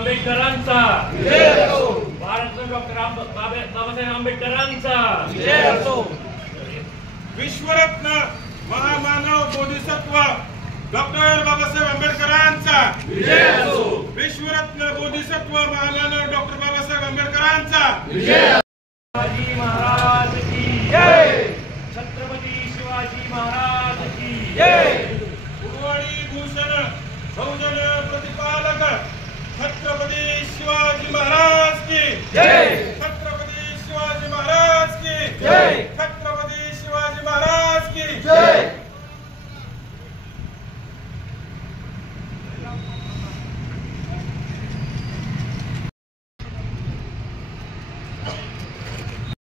आंबेडकरांचा भारतरत्न डॉक्टर बाबासाहेब आंबेडकरांचा विश्वरत्न महामानव बोधिसत्व डॉक्टर बाबासाहेब आंबेडकरांचा विश्वरत्न बोधिसत्व महामानव डॉक्टर बाबासाहेब आंबेडकरांचा